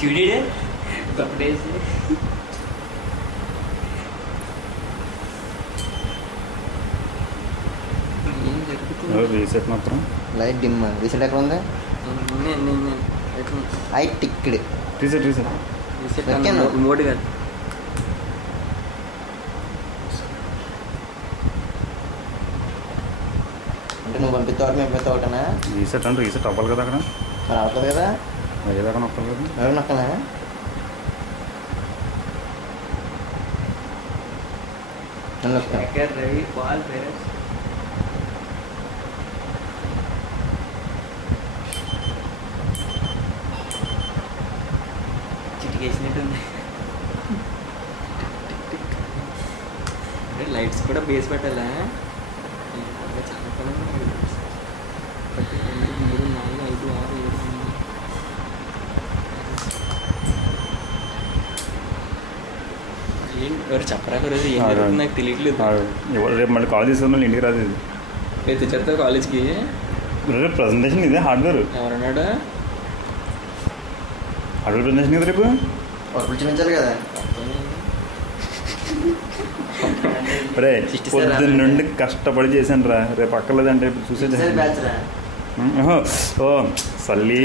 చూడే కప్పడేసి ఏం జరుగుతుంది? రీసెట్ మాత్రం లైట్ డిమ్. రీసెట్ ఎక్కడ ఉంది? I ticked. Reset reset remote కాదు. అంటే నువ్వు పంపిస్తావు మేము పంపిస్తావు ఒకటనా? రీసెట్ అంటే రీసెట్ అవ్వాలి కదా అక్కడ. మరి అవుతుంది కదా. అయ్యేదాకా నొక్కలు కదా. ఎవరు నక్కనా? నన్ను నొక్కా. రవి బాల్ పేరెంట్స్ చిటికేసినట్టుంది. అంటే లైట్స్ కూడా బేస్ పెట్టాలా? చాలా పని 1 2 3 4 5 6 7 ఎవరు చెప్పరా రోజు ఏం జరుగుతుంది నాకు తెలియట్లేదు. రేపు మళ్ళీ కాల్ తీసుకుని ఇంటికి రాదు. ఇది రేపు తెచ్చేస్తావు కాలేజ్కి? రేపు ప్రజెంటేషన్ ఇదే హార్డ్వేర్. ఎవరన్నాడు? హార్డ్వేర్ ప్రజెంటేషన్ కదా రేపు. వర్కులు చూపించాలి కదా. రే పొద్దున్న నుండి కష్టపడి చేశాను రా. రేపు అక్కర్లేదంటే ఇప్పుడు చూసేది. బ్యాచ్ రా. ఓ సల్లీ